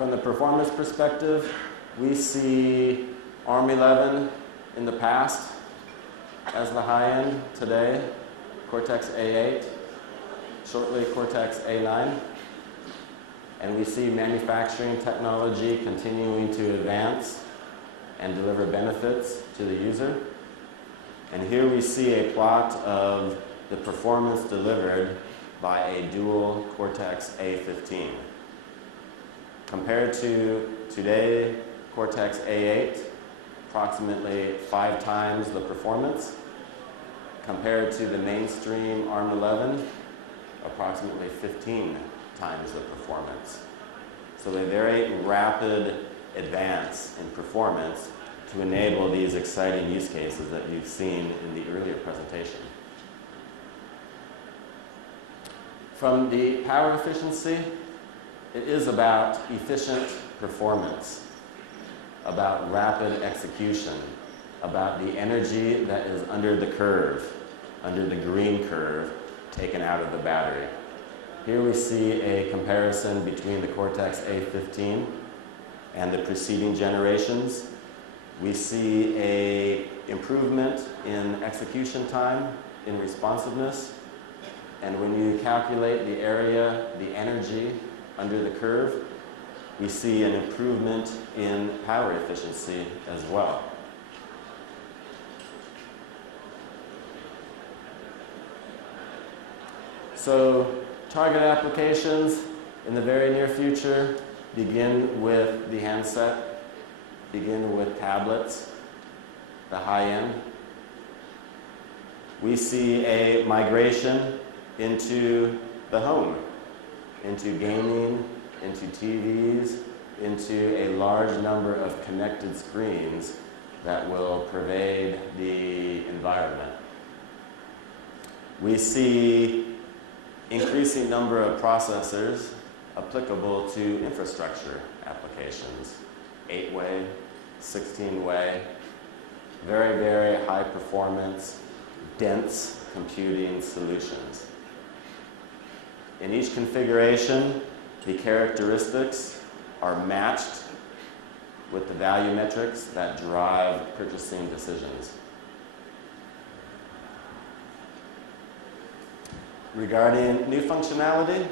From the performance perspective, we see ARM11 in the past as the high end, today Cortex A8, shortly Cortex A9. And we see manufacturing technology continuing to advance and deliver benefits to the user. And here we see a plot of the performance delivered by a dual Cortex A15. Compared to today, Cortex A8, approximately 5 times the performance. Compared to the mainstream ARM11, approximately 15 times the performance. So a very rapid advance in performance to enable these exciting use cases that you've seen in the earlier presentation. From the power efficiency, it is about efficient performance, about rapid execution, about the energy that is under the curve, under the green curve, taken out of the battery. Here we see a comparison between the Cortex A15 and the preceding generations. We see an improvement in execution time, in responsiveness, and when you calculate the area, the energy under the curve, we see an improvement in power efficiency as well. So, target applications in the very near future begin with the handset, begin with tablets, the high end. We see a migration into the home, into gaming, into TVs, into a large number of connected screens that will pervade the environment. We see increasing number of processors applicable to infrastructure applications, 8-way, 16-way, very, very high performance, dense computing solutions. In each configuration, the characteristics are matched with the value metrics that drive purchasing decisions. Regarding new functionality,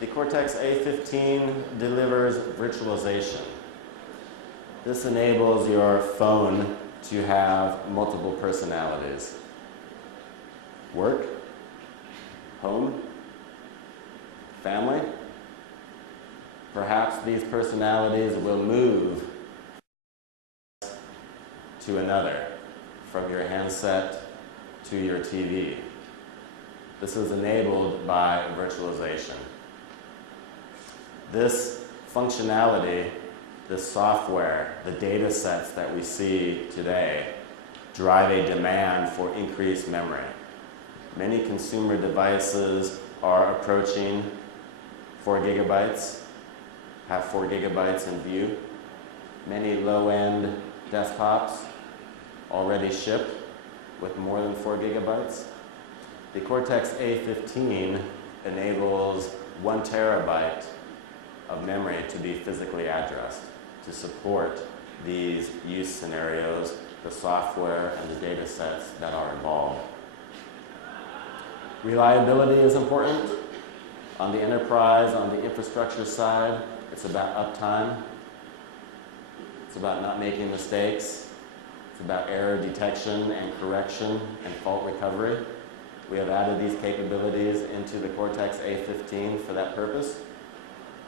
the Cortex A15 delivers virtualization. This enables your phone to have multiple personalities. Work, home, family. Perhaps these personalities will move to another, from your handset to your TV. This is enabled by virtualization. This functionality, this software, the data sets that we see today drive a demand for increased memory. Many consumer devices are approaching 4 gigabytes, have 4 gigabytes in view. Many low-end desktops already ship with more than 4 gigabytes. The Cortex A15 enables 1 terabyte of memory to be physically addressed to support these use scenarios, the software and the data sets that are involved. Reliability is important. On the enterprise, on the infrastructure side, it's about uptime. It's about not making mistakes. It's about error detection and correction and fault recovery. We have added these capabilities into the Cortex A15 for that purpose.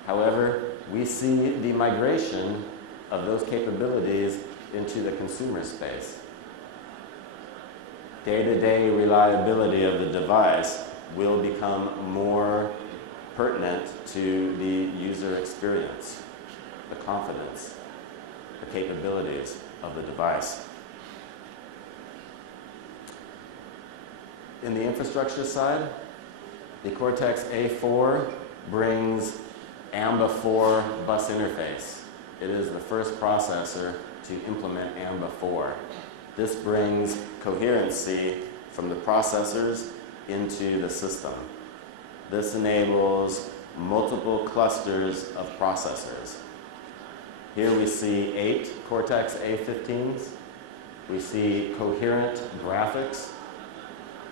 However, we see the migration of those capabilities into the consumer space. Day-to-day reliability of the device will become more pertinent to the user experience, the confidence, the capabilities of the device. In the infrastructure side, the Cortex A4 brings AMBA4 bus interface. It is the first processor to implement AMBA4. This brings coherency from the processors into the system. This enables multiple clusters of processors. Here we see 8 Cortex A15s. We see coherent graphics,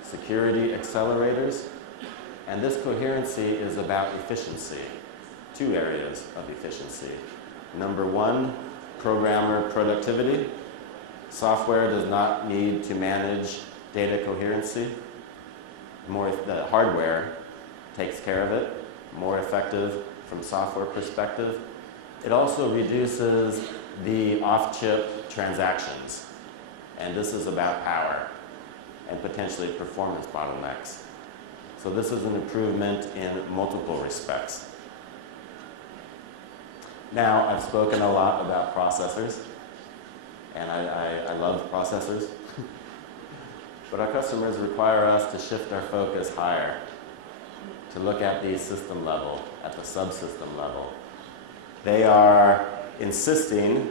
security accelerators, and this coherency is about efficiency. 2 areas of efficiency. Number 1, programmer productivity. Software does not need to manage data coherency. The hardware takes care of it, more effective from software perspective. It also reduces the off-chip transactions, and this is about power and potentially performance bottlenecks. So this is an improvement in multiple respects. Now, I've spoken a lot about processors, and I love processors. But our customers require us to shift our focus higher, to look at the system level, at the subsystem level. They are insisting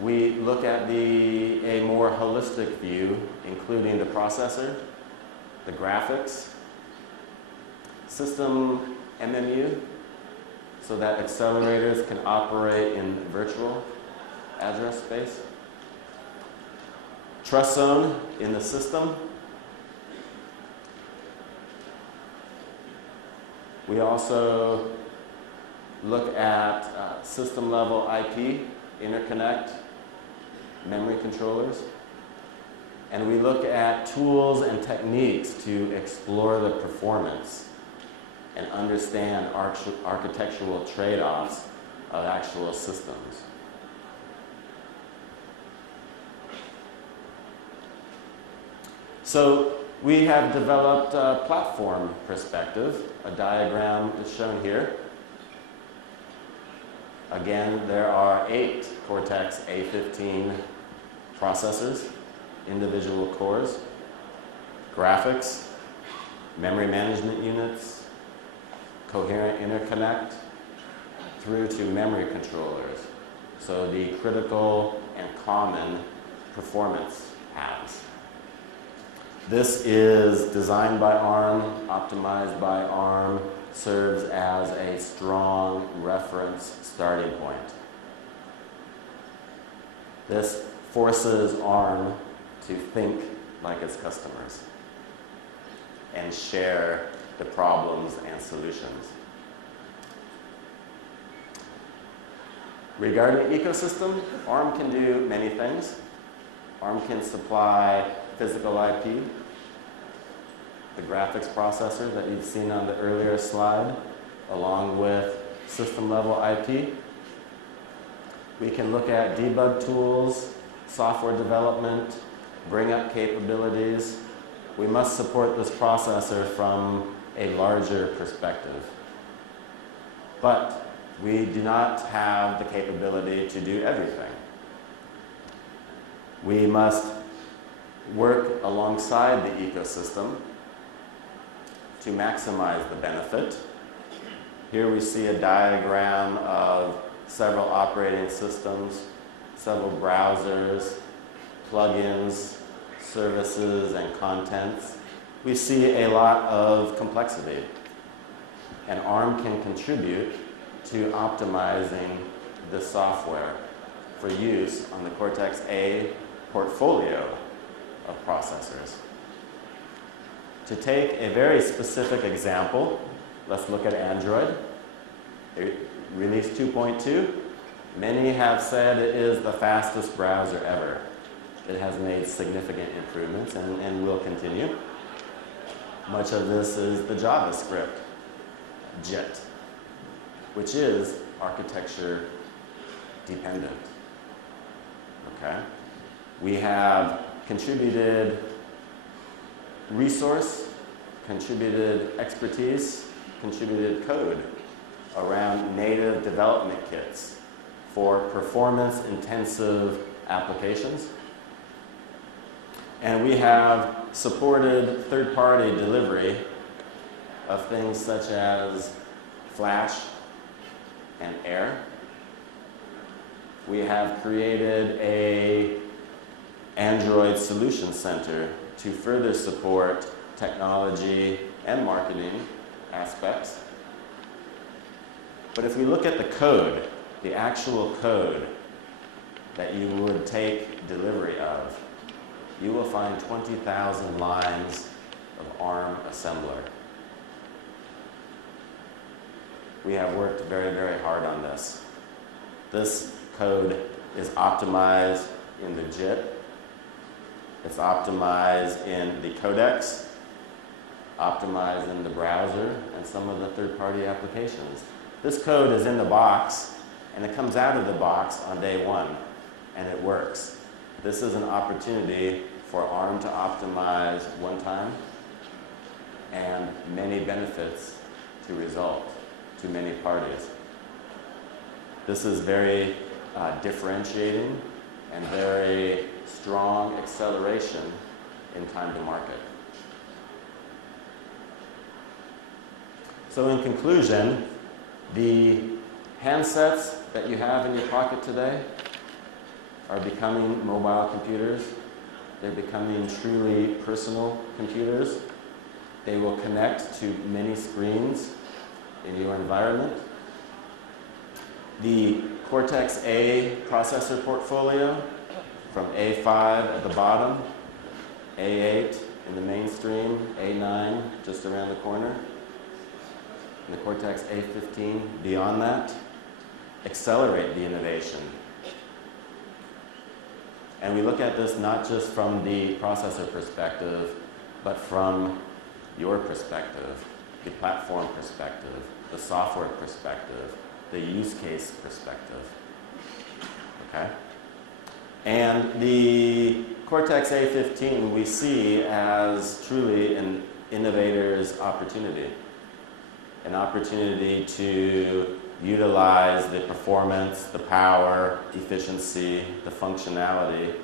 we look at a more holistic view, including the processor, the graphics, system MMU, so that accelerators can operate in virtual address space, trust zone in the system. We also look at system level IP, interconnect, memory controllers, and we look at tools and techniques to explore the performance and understand architectural trade-offs of actual systems. So we have developed a platform perspective. A diagram is shown here. Again, there are 8 Cortex A15 processors, individual cores, graphics, memory management units, coherent interconnect, through to memory controllers. So the critical and common performance paths. This is designed by ARM, optimized by ARM, serves as a strong reference starting point. This forces ARM to think like its customers and share the problems and solutions. Regarding ecosystem, ARM can do many things. ARM can supply physical IP, the graphics processor that you've seen on the earlier slide, along with system level IP. We can look at debug tools, software development, bring up capabilities. We must support this processor from a larger perspective. But we do not have the capability to do everything. We must work alongside the ecosystem to maximize the benefit. Here we see a diagram of several operating systems, several browsers, plugins, services, and contents. We see a lot of complexity, and ARM can contribute to optimizing the software for use on the Cortex A portfolio of processors. To take a very specific example, let's look at Android. Release 2.2. Many have said it is the fastest browser ever. It has made significant improvements and will continue. Much of this is the JavaScript JIT, which is architecture dependent. Okay? We have contributed resource, contributed expertise, contributed code around native development kits for performance-intensive applications. And we have supported third-party delivery of things such as Flash and Air. We have created an Android Solution Center to further support technology and marketing aspects. But if we look at the code the actual code that you would take delivery of, you will find 20,000 lines of ARM assembler. We have worked very, very hard on this. This code is optimized in the JIT. It's optimized in the codex, optimized in the browser, and some of the third-party applications. This code is in the box, and it comes out of the box on day one, and it works. This is an opportunity for ARM to optimize one time, and many benefits to result to many parties. This is very differentiating and very strong acceleration in time to market. So in conclusion, the handsets that you have in your pocket today are becoming mobile computers. They're becoming truly personal computers. They will connect to many screens in your environment. The Cortex A processor portfolio, from A5 at the bottom, A8 in the mainstream, A9 just around the corner, and the Cortex A15 beyond that, accelerate the innovation. And we look at this not just from the processor perspective, but from your perspective, the platform perspective, the software perspective, the use case perspective. Okay? And the Cortex A15 we see as truly an innovator's opportunity. An opportunity to utilize the performance, the power, efficiency, the functionality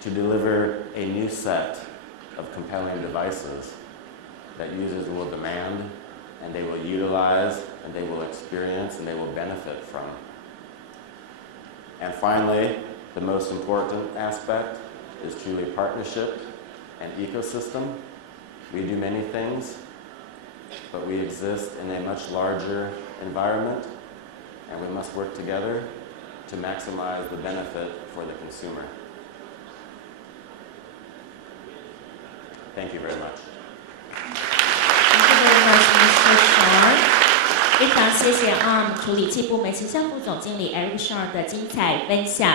to deliver a new set of compelling devices that users will demand, and they will utilize, and they will experience, and they will benefit from. And finally, the most important aspect is truly partnership and ecosystem. We do many things, but we exist in a much larger environment, and we must work together to maximize the benefit for the consumer. Thank you very much. Thank you very much, Mr. Schorn. 非常谢谢 ARM 处理器部门形象副总经理 Schorn 的精彩分享。